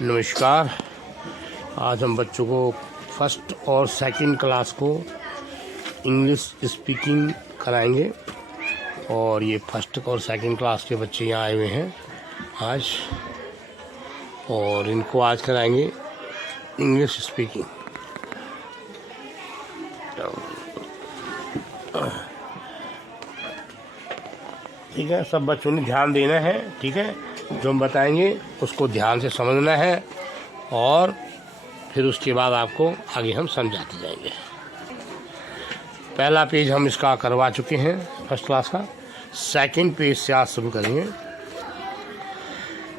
नमस्कार। आज हम बच्चों को फर्स्ट और सेकंड क्लास को इंग्लिश स्पीकिंग कराएंगे और ये फर्स्ट और सेकंड क्लास के बच्चे यहाँ आए हुए हैं आज, और इनको आज कराएंगे इंग्लिश स्पीकिंग। ठीक है, सब बच्चों ने ध्यान देना है। ठीक है, जो हम बताएंगे उसको ध्यान से समझना है और फिर उसके बाद आपको आगे हम समझाते जाएंगे। पहला पेज हम इसका करवा चुके हैं फर्स्ट क्लास का। सेकंड पेज से आज शुरू करेंगे।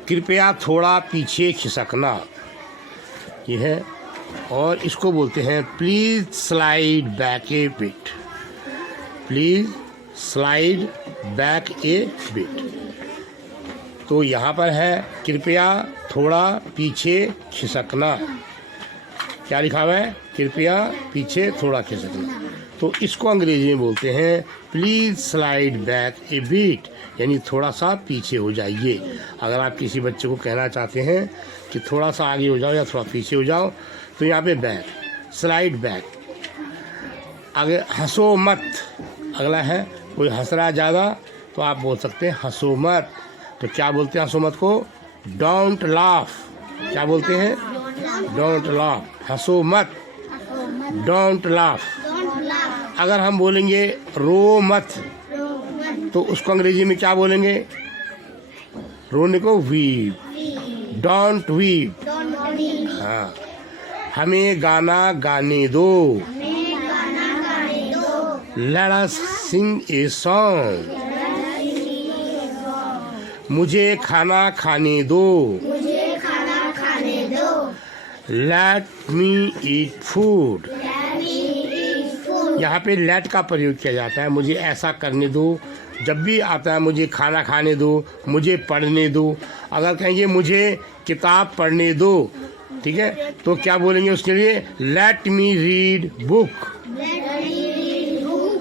कृपया थोड़ा पीछे खिसकना, ये है, और इसको बोलते हैं please slide back A bit. Please slide back A bit. तो यहाँ पर है कृपया थोड़ा पीछे खिसकना। क्या लिखा हुआ है? कृपया पीछे थोड़ा खिसकना। तो इसको अंग्रेजी में बोलते हैं please slide back A bit, यानी थोड़ा सा पीछे हो जाइए। अगर आप किसी बच्चे को कहना चाहते हैं कि थोड़ा सा आगे हो जाओ या थोड़ा पीछे हो जाओ, तो यहाँ पे बैक, स्लाइड बैक। आगे हंसो मत, अगला है कोई हंस रहा ज़्यादा तो आप बोल सकते हैं हंसो मत। तो क्या बोलते हैं हंसो मत को? Don't laugh. क्या बोलते हैं? Don't laugh. हंसो मत, डोंट लाफ। अगर हम बोलेंगे रो मत, तो उसको अंग्रेजी में क्या बोलेंगे? रोने को वीप, डोंट वीप। हाँ, हमें गाना गाने दो, let us Singh a song. मुझे खाना खाने दो, लेट मी ईट फूड। यहाँ पे लेट का प्रयोग किया जाता है। मुझे ऐसा करने दो, जब भी आता है मुझे खाना खाने दो, मुझे पढ़ने दो। अगर कहेंगे मुझे किताब पढ़ने दो, ठीक है, तो क्या बोलेंगे उसके लिए? Let me read book.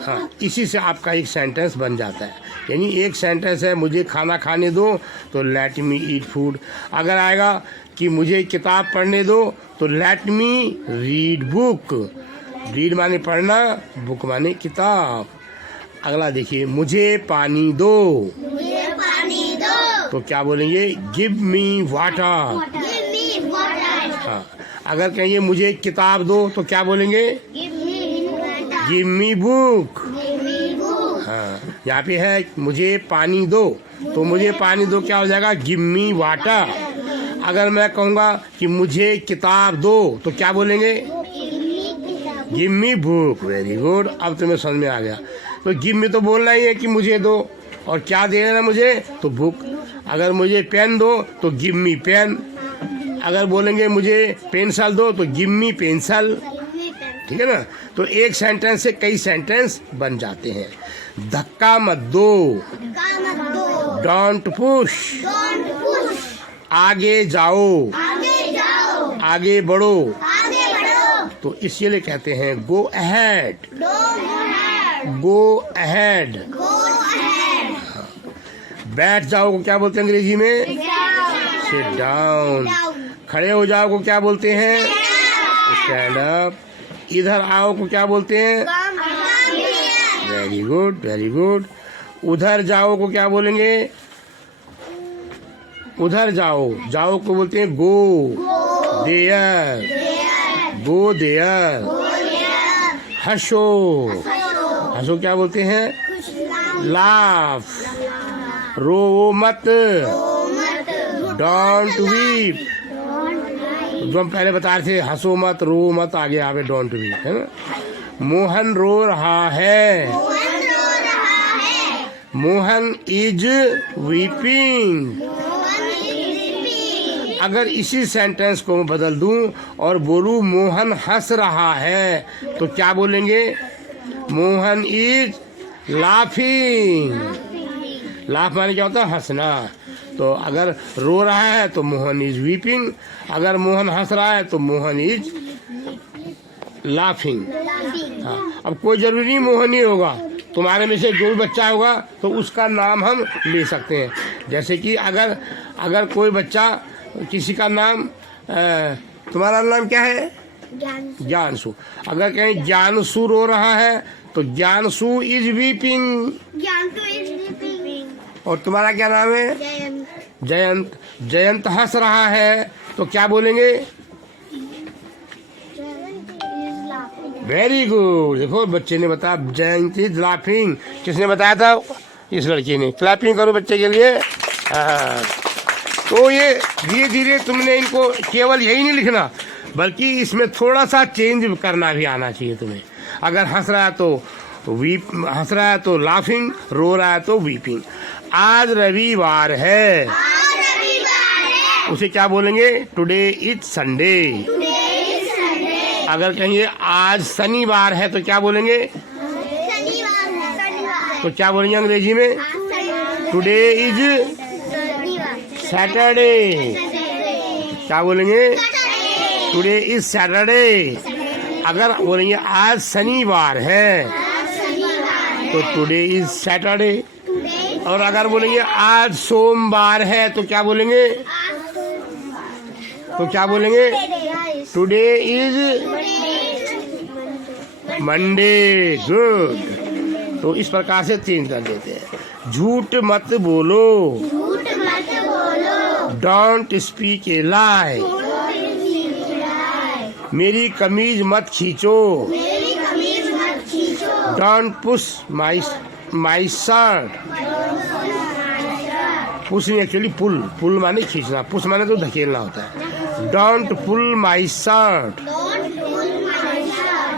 हाँ, इसी से आपका एक सेंटेंस बन जाता है। यानी एक सेंटेंस है मुझे खाना खाने दो, तो लेट मी ईट फूड। अगर आएगा कि मुझे किताब पढ़ने दो, तो let me read book. Read माने पढ़ना, बुक माने किताब। अगला देखिए, मुझे पानी दो, तो क्या बोलेंगे? Give me water. हाँ, अगर कहेंगे मुझे किताब दो, तो क्या बोलेंगे? Give me book. हाँ, यहाँ पे है मुझे पानी दो, तो मुझे पानी दो क्या हो जाएगा? Give me water. अगर मैं कहूँगा कि मुझे किताब दो, तो क्या बोलेंगे? Give me book. Very good, अब तुम्हें समझ में आ गया। तो गिव मी तो बोलना ही है कि मुझे दो, और क्या देना मुझे? तो बुक। अगर मुझे पेन दो, तो गिव मी पेन। अगर बोलेंगे मुझे पेंसिल दो, तो गिव मी पेंसिल। ठीक है ना? तो एक सेंटेंस से कई सेंटेंस बन जाते हैं। धक्का मत दो, डोंट पुश। आगे जाओ, आगे बढ़ो, तो इसलिए कहते हैं गो अहेड, गो अहेड। बैठ जाओ को क्या बोलते हैं अंग्रेजी में? Sit down. खड़े हो जाओ को क्या बोलते हैं? Stand up. इधर आओ को क्या बोलते हैं? Very good, very good. उधर जाओ को क्या बोलेंगे? उधर जाओ, जाओ को बोलते हैं गो देयर, गो देयर। हंसो, हंसो क्या बोलते हैं? लाफ। रो मत, डोंट वीप। जो हम पहले बता रहे थे, हंसो मत, रो मत, आगे आगे डोंट वीप, है ना? मोहन रो रहा है, मोहन इज वीपिंग। अगर इसी सेंटेंस को मैं बदल दूं और बोलूं मोहन हंस रहा है, तो क्या बोलेंगे? Mohan is laughing. लाफ माने क्या होता है? हंसना। तो अगर रो रहा है तो मोहन इज वीपिंग। अगर मोहन हंस रहा है तो मोहन इज लाफिंग। हाँ, अब कोई जरूरी नहीं मोहन ही होगा, तुम्हारे में से जो भी बच्चा होगा तो उसका नाम हम ले सकते हैं। जैसे कि अगर कोई बच्चा किसी का नाम तुम्हारा नाम क्या है? ज्ञानसु। अगर कहीं ज्ञानसु रो रहा है तो ज्ञानसु इज वीपिंग। और तुम्हारा क्या नाम है? जयंत। जयंत हंस रहा है तो क्या बोलेंगे? Very good. देखो बच्चे ने बताया जयंत इज लाफिंग। किसने बताया था? इस लड़की ने। क्लैपिंग करो बच्चे के लिए। तो ये धीरे धीरे तुमने इनको केवल यही नहीं लिखना, बल्कि इसमें थोड़ा सा चेंज करना भी आना चाहिए तुम्हें। अगर हंस रहा है तो हंस रहा है तो लाफिंग, रो रहा है तो वीपिंग। आज रविवार है, उसे क्या बोलेंगे? Today is Sunday. अगर कहेंगे आज शनिवार है तो क्या बोलेंगे? तो क्या बोलेंगे अंग्रेजी में? Today is Saturday. क्या बोलेंगे? Today is Saturday. अगर बोलेंगे आज शनिवार है तो टुडे इज सैटरडे। और अगर बोलेंगे आज सोमवार है तो क्या बोलेंगे? तो क्या बोलेंगे? Today is Monday. गुड। तो इस प्रकार से चेंज कर देते हैं। झूठ मत बोलो, डोंट स्पीक ए लाई। मेरी कमीज मत खींचो, don't push my shirt. Push नहीं, एक्चुअली पुल। पुल माने खींचना, पुश माने तो धकेलना होता है। Don't pull my shirt.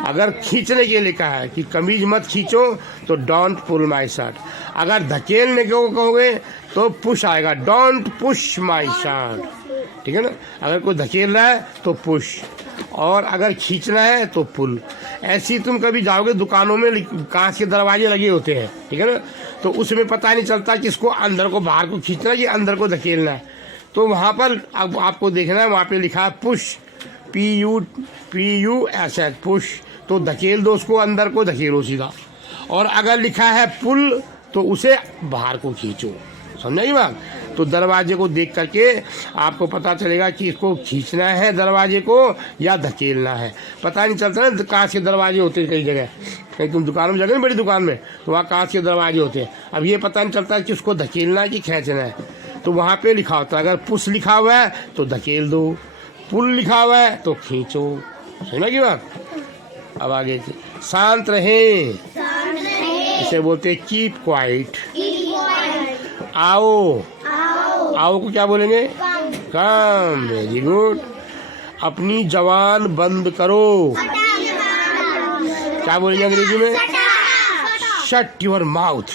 अगर खींचने के लिए कहा है कि कमीज मत खींचो तो डोंट पुल माई शर्ट। अगर धकेलने को कहोगे तो पुश आएगा, डोंट पुश माई शर्ट। ठीक है ना? अगर कोई धकेल रहा है तो पुश, और अगर खींचना है तो पुल। ऐसी तुम कभी जाओगे दुकानों में, कांच के दरवाजे लगे होते हैं, ठीक है ना? तो उसमें पता नहीं चलता कि इसको अंदर को बाहर को खींचना है कि अंदर को धकेलना है। तो वहाँ पर अब आपको देखना है, वहाँ पे लिखा है पुश, PUSH, पुश। तो धकेल दो उसको, अंदर को धकेलो सीधा। और अगर लिखा है पुल तो उसे बाहर को खींचो। समझा ये बात? तो दरवाजे को देख करके आपको पता चलेगा कि इसको खींचना है दरवाजे को या धकेलना है। पता नहीं चलता ना, कांच के दरवाजे होते हैं कई जगह, कहीं तुम दुकान में जाओगे ना, बड़ी दुकान में, तो वहाँ कांच के दरवाजे होते हैं। अब ये पता नहीं चलता कि उसको धकेलना है कि खींचना है। तो वहाँ पे लिखा होता है, अगर पुश लिखा हुआ है तो धकेल दो, पुल लिखा हुआ है तो खींचो। समझा की बात? अब आगे शांत रहें, इसे बोलते हैं कीप क्वाइट। आओ, आओ को क्या बोलेंगे? कम। Very good. अपनी जबान बंद करो, क्या बोलेंगे अंग्रेजी में? Shut your mouth.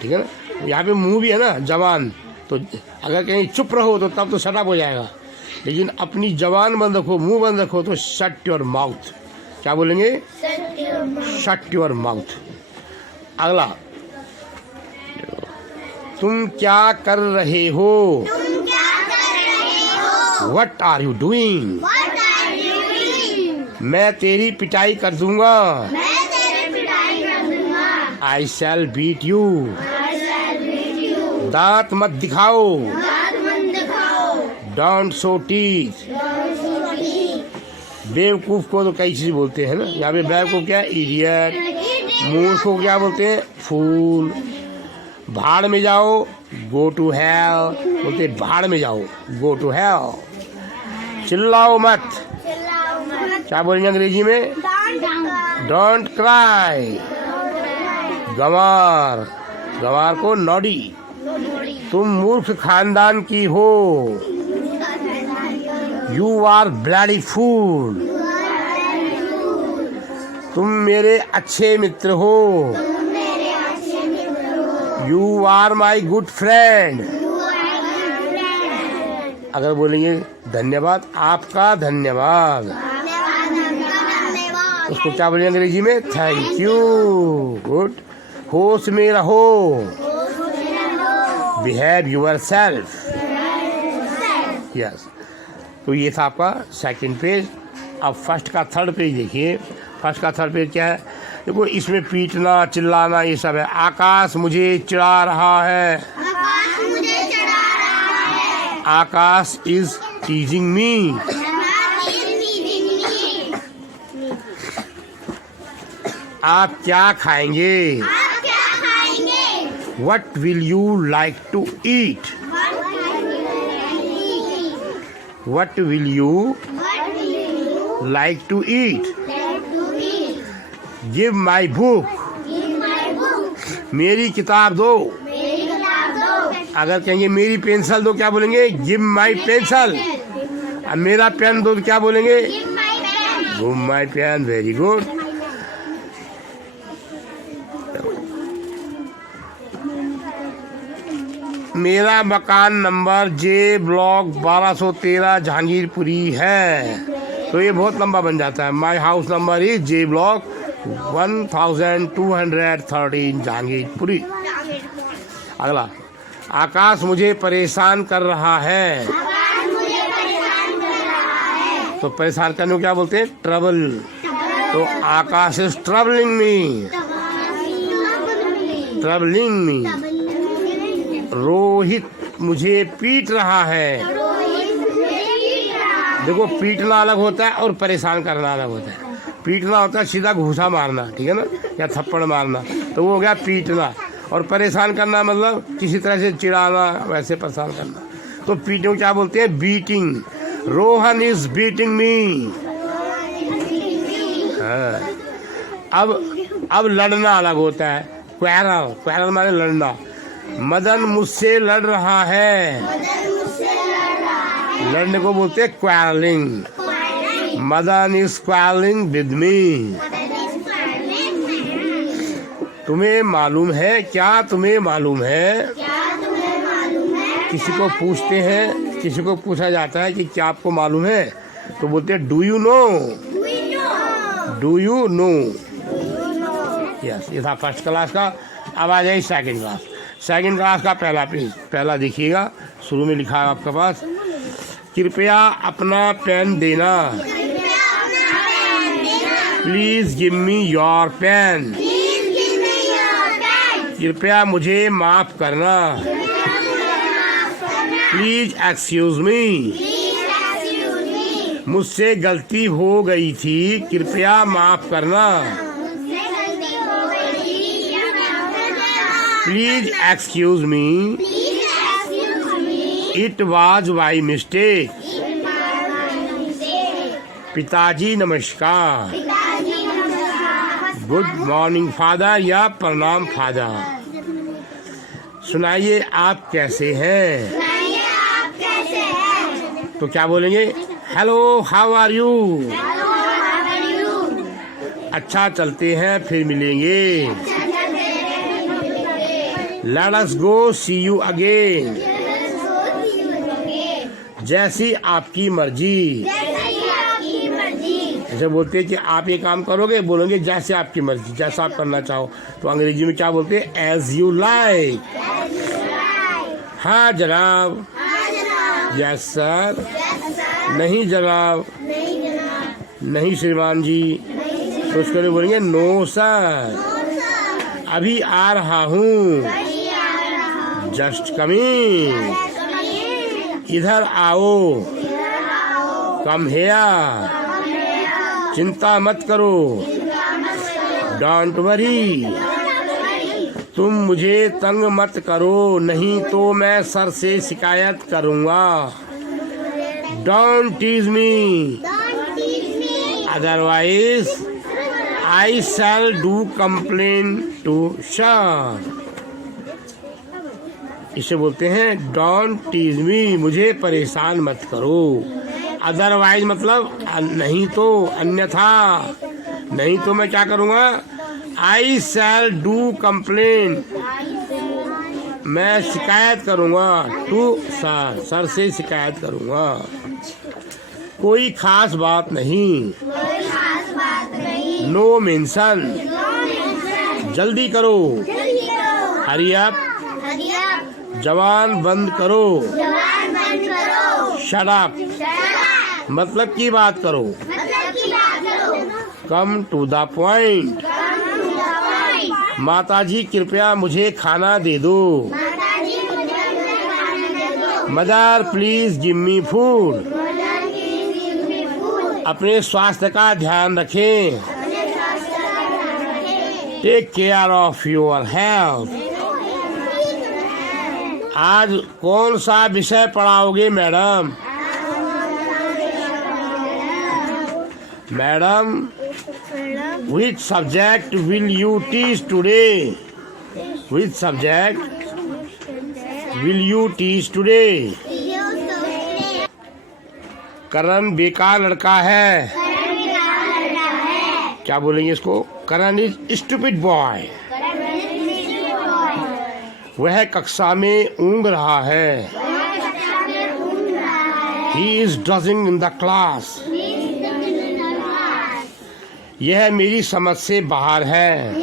ठीक है ना? यहाँ पे मुंह भी है ना, जबान। तो अगर कहीं चुप रहो तो तब तो शट अप हो जाएगा, लेकिन अपनी जबान बंद रखो, मुंह बंद रखो तो शट योर माउथ। क्या बोलेंगे? Shut your mouth. अगला, तुम क्या कर रहे हो? What are you doing? मैं तेरी पिटाई कर दूंगा। I shall beat you. दांत मत दिखाओ। Don't show teeth. बेवकूफ को तो कई चीज बोलते हैं ना, यहाँ पे बेवकूफ क्या है? इडियट। मूर्ख को क्या बोलते हैं? फूल। भाड़ में जाओ, गो टू हेल बोलते, भाड़ में जाओ, गो टू हेल। चिल्लाओ मत, क्या बोलेंगे अंग्रेजी में? Don't cry. गंवार, गंवार को नॉडी। तुम मूर्ख खानदान की हो, यू आर ब्लडी फूल। तुम मेरे अच्छे मित्र हो, you are my good friend. अगर बोलेंगे धन्यवाद, आपका धन्यवाद, उसको क्या बोलेंगे अंग्रेजी में? Thank you. गुड। होश में रहो, बिहेव यूर सेल्फ। यस। तो ये था आपका सेकंड पेज। अब फर्स्ट का थर्ड पेज देखिए। फर्स्ट का थर्ड पेज क्या है? देखो, इसमें पीटना, चिल्लाना ये सब है। आकाश मुझे चिढ़ा रहा है। आकाश इज teasing me. आप क्या खाएंगे? What will you like to eat? What will you like to eat? Give my book. मेरी किताब दो. अगर कहेंगे मेरी पेंसिल दो, क्या बोलेंगे? Give my pencil. अब मेरा पेन दो तो क्या बोलेंगे? Give my pen. Very good. मेरा मकान नंबर जे ब्लॉक 1213 जहांगीरपुरी है. तो ये बहुत लंबा बन जाता है. My house number is J block 1213 Jahangirpuri. अगला, आकाश मुझे परेशान कर रहा है. तो परेशान करने को क्या बोलते हैं? ट्रबल. तो आकाश इज ट्रबलिंग मी. ट्रबलिंग मी. रोहित मुझे पीट रहा है. देखो, पीटना अलग होता है और परेशान करना अलग होता है. पीटना होता है सीधा घूसा मारना, ठीक है ना, या थप्पड़ मारना, तो वो हो गया पीटना. और परेशान करना मतलब किसी तरह से चिढ़ाना, वैसे परेशान करना. तो पीटने को क्या बोलते हैं? बीटिंग. रोहन इज बीटिंग मी. हाँ. अब लड़ना अलग होता है. क्वेरल. क्वेरल माने लड़ना. मदन मुझसे लड़ रहा है. लड़ने को बोलते हैं quarrelling. Madan is quarrelling with me. तुम्हें मालूम है? क्या तुम्हें मालूम है? किसी को पूछते हैं, किसी को पूछा जाता है कि क्या आपको मालूम है, तो बोलते हैं do you know. Do you know. Yes. ये था फर्स्ट क्लास का. अब आ जाए सेकंड क्लास. सेकंड क्लास का पहला पेज. पहला देखिएगा, शुरू में लिखा है आपके पास, कृपया अपना पेन देना. Please give me your pen. कृपया मुझे माफ करना. Please excuse me. मुझसे गलती हो गई थी, कृपया माफ करना. Please excuse me. It was my mistake. पिताजी नमस्कार. गुड मॉर्निंग फादर या प्रणाम फादर. सुनाइए आप कैसे हैं? तो क्या बोलेंगे? Hello, how are you. अच्छा, चलते हैं, फिर मिलेंगे. Let us go, see you again. जैसी आपकी मर्जी. ऐसे बोलते हैं कि आप ये काम करोगे, बोलेंगे जैसे आपकी मर्जी, जैसा आप करना चाहो. तो अंग्रेजी में क्या बोलते हैं? As you like. हाँ जनाब. Yes sir. नहीं जनाब. नहीं श्रीमान जी. तो उसके लिए बोलेंगे नो सर. अभी आ रहा हूँ. Just coming. इधर आओ. Come here. चिंता मत करो. Don't worry. तुम मुझे तंग मत करो, नहीं तो मैं सर से शिकायत करूँगा. Don't tease me. Otherwise I shall do complain to sir. इसे बोलते हैं डोंट टीज मी. मुझे परेशान मत करो. अदरवाइज मतलब नहीं तो, अन्यथा. नहीं तो मैं क्या करूँगा? आई शैल डू कंप्लेन. मैं शिकायत करूँगा. To sir. सर से शिकायत करूँगा. कोई खास बात नहीं. No mention. जल्दी करो. Hurry up. जवान बंद करो. Shut up. मतलब की बात करो. Come to the point. माताजी कृपया मुझे खाना दे दो. Mother please give me food. अपने स्वास्थ्य का ध्यान रखें। Take care of your health. आज कौन सा विषय पढ़ाओगे madam? Madam, which subject will you teach today? Which subject will you teach today? करण बेकार लड़का है। क्या बोलेंगे इसको? करण इज स्टूपिड बॉय। वह कक्षा में ऊँघ रहा है। He is dozing in the class. यह मेरी समझ से बाहर है।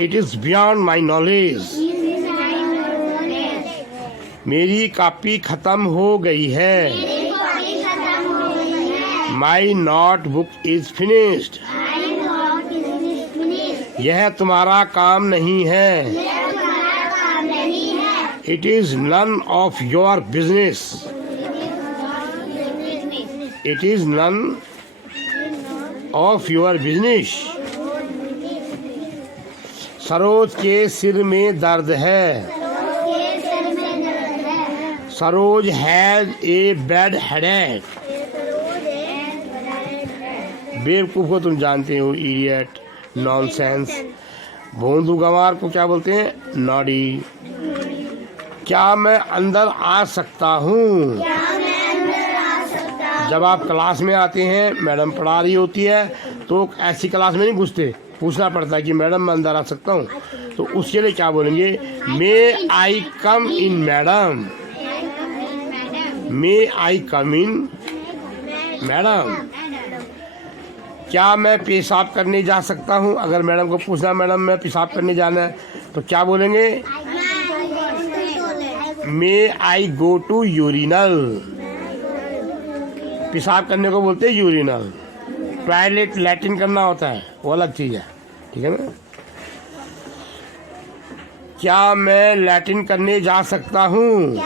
It is beyond my knowledge. मेरी कॉपी खत्म हो गई है। My notebook is finished. यह तुम्हारा काम नहीं है। It is none of your business. It is none of your business. Saroj के सिर में दर्द है। Saroj has a bad headache. बेवकूफ को तुम जानते हो, इडियट, नॉनसेंस। भोंदू गंवार को क्या बोलते हैं? नॉडी। क्या मैं अंदर आ सकता हूँ? जब आप क्लास में आते हैं, मैडम पढ़ा रही होती है, तो ऐसी क्लास में नहीं घुसते, पूछना पड़ता है कि मैडम मैं अंदर आ सकता हूँ। तो उसके लिए क्या बोलेंगे? मे आई कम इन मैडम। मे आई कम इन मैडम। क्या मैं पेशाब करने जा सकता हूँ? अगर मैडम को पूछना मैडम मैं पेशाब करने जाना है, तो क्या बोलेंगे? मे आई गो टू यूरिनल। पेशाब करने को बोलते हैं यूरिनल। टॉयलेट लैट्रिन करना होता है, वो अलग चीज है, ठीक है ना? क्या मैं लैट्रिन करने जा सकता हूँ?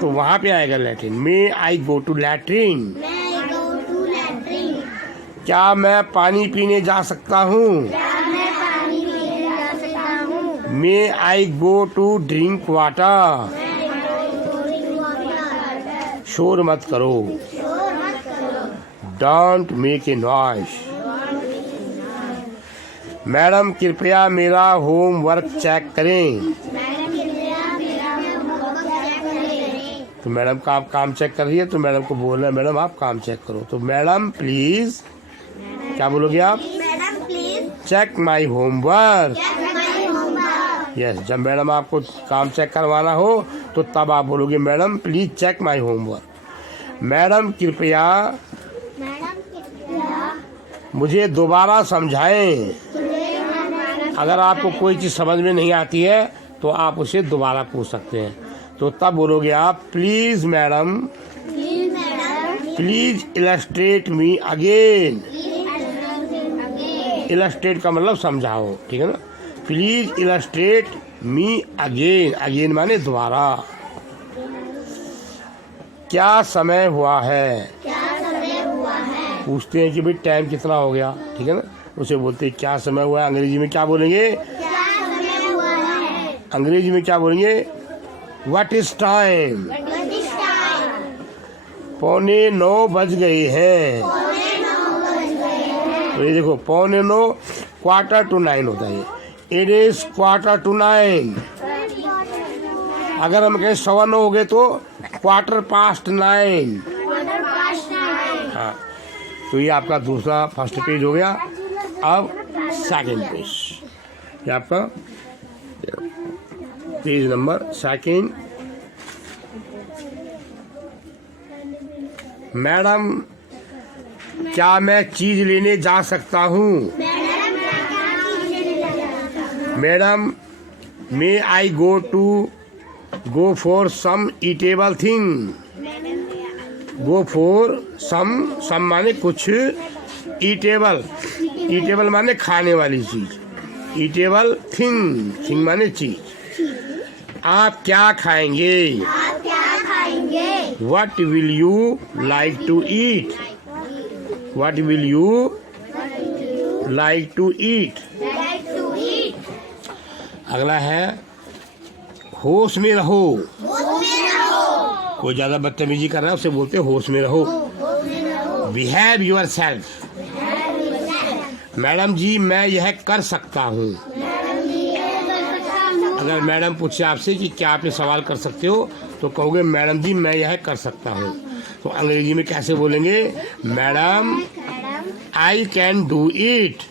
तो वहां पे आएगा latrine. May I go to latrine. क्या मैं पानी पीने जा सकता हूँ? May I go to drink water. शोर मत करो। Don't make a noise. Madam कृपया मेरा होमवर्क चेक करें। तो मैडम का आप काम चेक कर रही है, तो मैडम को बोलना है मैडम आप काम चेक करो। तो मैडम प्लीज, क्या बोलोगे आप? Madam please check my homework. Yes, जब मैडम आपको काम चेक करवाना हो तो तब आप बोलोगे madam please check my homework. Madam कृपया मुझे दोबारा समझाएं। अगर आपको कोई चीज़ समझ में नहीं आती है तो आप उसे दोबारा पूछ सकते हैं। तो तब बोलोगे आप please madam, please illustrate me again. Illustrate का मतलब समझाओ, ठीक है ना? Please illustrate me again. Again माने दोबारा। क्या समय हुआ है? पूछते हैं कि भाई टाइम कितना हो गया, ठीक है ना? उसे बोलते हैं क्या समय हुआ है। अंग्रेजी में क्या बोलेंगे? अंग्रेजी में क्या बोलेंगे? What is time. 9:45 बज गए हैं। तो ये देखो 8:45, 8:45 होता है। It is 8:45। अगर हम कहें 9:15 हो गए तो 9:15। हाँ, तो ये आपका दूसरा फर्स्ट पेज हो गया। अब सेकंड पेज, ये आपका पेज नंबर सेकंड। मैडम क्या मैं चीज लेने जा सकता हूँ? Madam may I go for some eatable thing. Go for some माने कुछ, ईटेबल माने खाने वाली चीज, ईटेबल थिंग माने चीज। आप क्या खाएंगे? आप क्या खाएंगे? What will you like to eat? What will you like to eat? Like to eat. अगला है होश में रहो। होश में रहो। कोई ज्यादा बदतमीजी कर रहा है उसे बोलते हैं होश में रहो। होश में रहो। Behave your self. मैडम जी मैं यह कर सकता हूँ। अगर मैडम पूछे आपसे कि क्या आप ये सवाल कर सकते हो तो कहोगे मैडम जी मैं यह कर सकता हूँ। तो अंग्रेजी में कैसे बोलेंगे? Madam I can do it.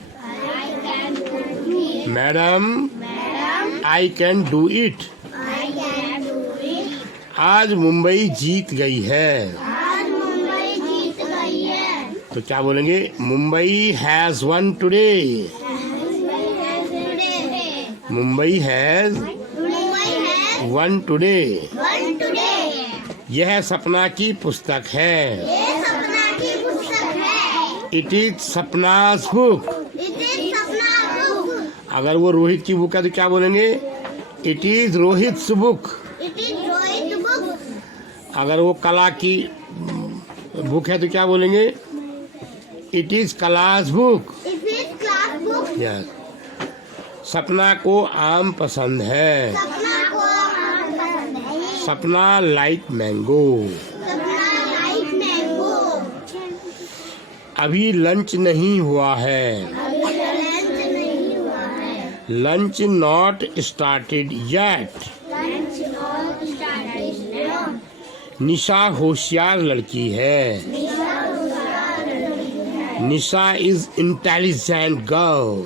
Madam I can do it. आज मुंबई जीत गई है। आज मुंबई जीत गई है। तो क्या बोलेंगे? Mumbai has one today. Mumbai has one today. यह सपना की पुस्तक है। ये सपना की पुस्तक है। It is Sapna's book. It is Sapna book. अगर वो रोहित की बुक है तो क्या बोलेंगे? It is Rohit's book. It is Rohit book. अगर वो कला की बुक है तो क्या बोलेंगे? It is Kala's book. It is Kala's book. Yes. Sapna को आम पसंद है। सपना को आम पसंद है। Sapna like mango. Sapna like mango. अभी लंच नहीं हुआ है। अभी लंच नहीं हुआ है। Lunch not started yet. Lunch not started. Nisha होशियार लड़की है। Nisha is intelligent girl.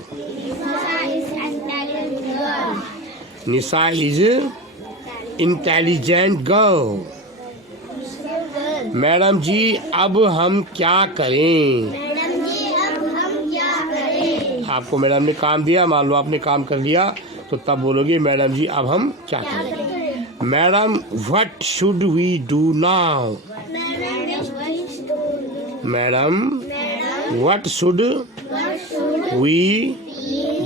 Nisha is intelligent girl. Madam ji अब हम क्या करें? मैडम जी अब हम क्या करें? आपको मैडम ने काम दिया, मान लो आपने काम कर लिया तो तब बोलोगे मैडम जी अब हम क्या करें? Madam what should we do now? Madam what should we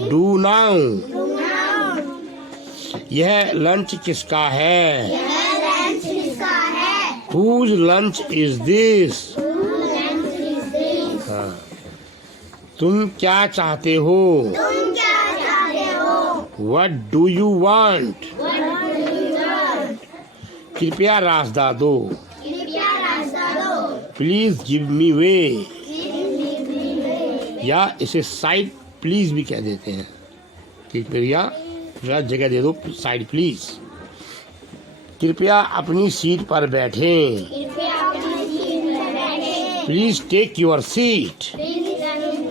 do now? यह लंच किसका है? यह लंच किसका है? Whose lunch is this? Lunch किसका? हाँ। तुम क्या चाहते हो? तुम क्या चाहते हो? What do you want? What do you want? कृपया रास्ता दो। कृपया रास्ता दो। Please give me way। Give me way। या इसे साइड प्लीज भी कह देते हैं। कृपया जगह दे दो, साइड प्लीज। कृपया अपनी सीट पर बैठें। कृपया अपनी सीट पर बैठें। Please take your seat. Please take your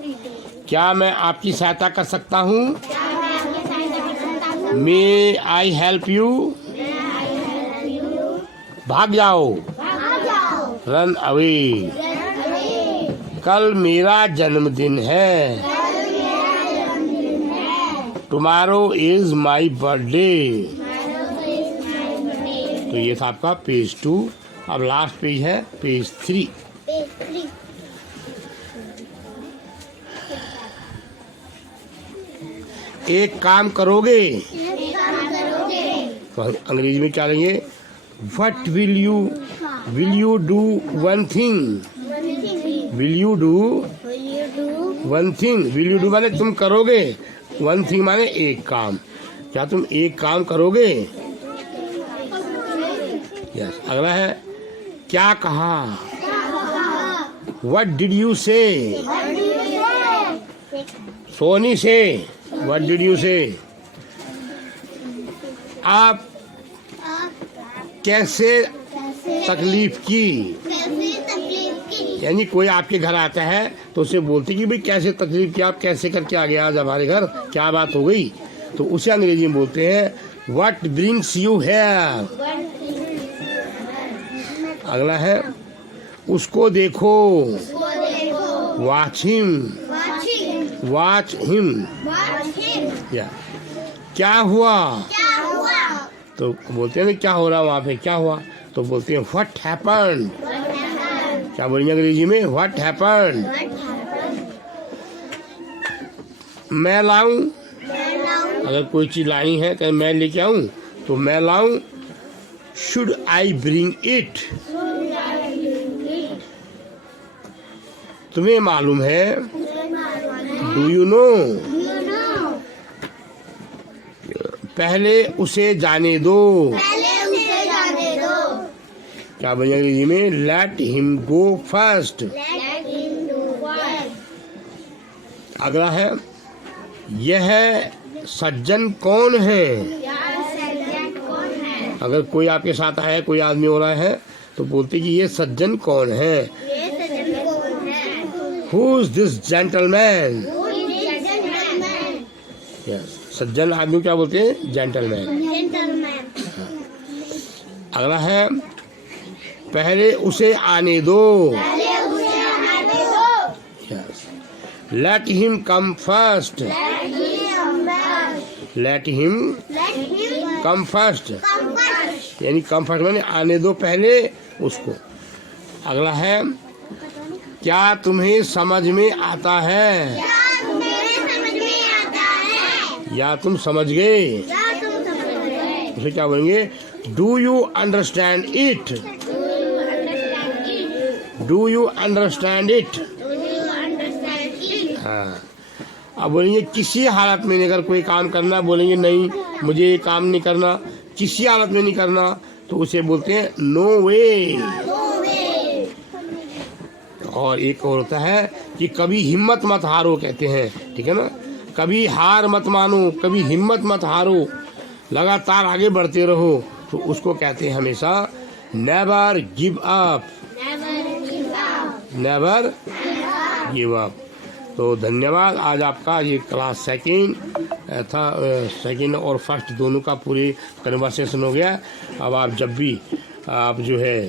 seat। क्या मैं आपकी सहायता कर सकता हूँ? क्या मैं आपकी सहायता कर सकता हूँ? May I help you? भाग जाओ। भाग जाओ। Run away. कल मेरा जन्मदिन है। Tomorrow is my birthday. तो ये था आपका पेज 2। अब लास्ट पेज है पेज 3। एक काम करोगे? तो अंग्रेजी में क्या लेंगे? What will you do one thing? Will you do one thing? Will you do माने तुम करोगे, वन थिंग माने एक काम। क्या तुम एक काम करोगे? यस। अगला है क्या कहा? वट डिड यू से? सोनी से वट डिड यू से? आप कैसे तकलीफ की? यानी कोई आपके घर आता है तो उसे बोलते कि भाई कैसे तकलीफ की, आप कैसे करके आ गए आज हमारे घर, क्या बात हो गई? तो उसे अंग्रेजी में बोलते हैं व्हाट ब्रिंग्स यू हियर। अगला है उसको देखो, वॉच हिम, वॉच हिम। या क्या हुआ? तो बोलते हैं ना क्या हो रहा वहाँ पे, क्या हुआ? तो बोलते हैं व्हाट हैपेंड। क्या बोलेंगे अंग्रेजी में? What happened. मैं लाऊं? अगर कोई चीज़ लानी है कहीं मैं लेके आऊँ तो मैं लाऊं, शुड आई ब्रिंग इट। तुम्हें मालूम है, डू यू नो। पहले उसे जाने दो। क्या बनेगा अंग्रेजी में? Let him go first. अगला है, यह सज्जन कौन है। अगर कोई आपके साथ आया, कोई आदमी हो रहा है तो बोलते कि ये सज्जन कौन है। Who is this gentleman. सज्जन आदमी क्या बोलते हैं? जेंटलमैन। अगला है, पहले उसे आने दो। Let him come first. Let him come first, यानी कम फर्स्ट माने आने दो पहले उसको। अगला है, क्या तुम्हें समझ में आता है। या तुम समझ गए। उसे क्या बोलेंगे? Do you understand it. Do you understand it. हाँ, अब बोलेंगे किसी हालत में अगर कोई काम करना, बोलेंगे नहीं मुझे ये काम नहीं करना, किसी हालत में नहीं करना, तो उसे बोलते हैं नो वे। और एक और होता है कि कभी हिम्मत मत हारो, कहते हैं, ठीक है ना। कभी हार मत मानो, कभी हिम्मत मत हारो, लगातार आगे बढ़ते रहो, तो उसको कहते हैं हमेशा never give up. Never give up. तो धन्यवाद। आज आपका ये क्लास सेकंड था, सेकंड और फर्स्ट दोनों का पूरी कन्वर्सेशन हो गया। अब आप जब भी आप जो है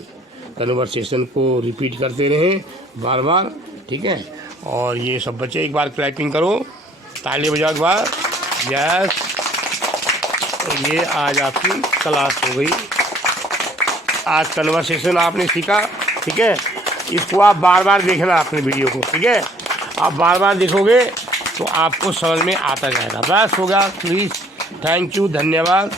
कन्वर्सेशन को रिपीट करते रहें बार बार, ठीक है। और ये सब बच्चे एक बार क्लैपिंग करो, ताली बजाओ एक बार। यस, तो ये आज आपकी क्लास हो गई। आज कन्वर्सेशन आपने सीखा, ठीक है। इसको आप बार बार देखना अपने वीडियो को, ठीक है। आप बार बार देखोगे तो आपको समझ में आता जाएगा। बस होगा। प्लीज़, थैंक यू, धन्यवाद।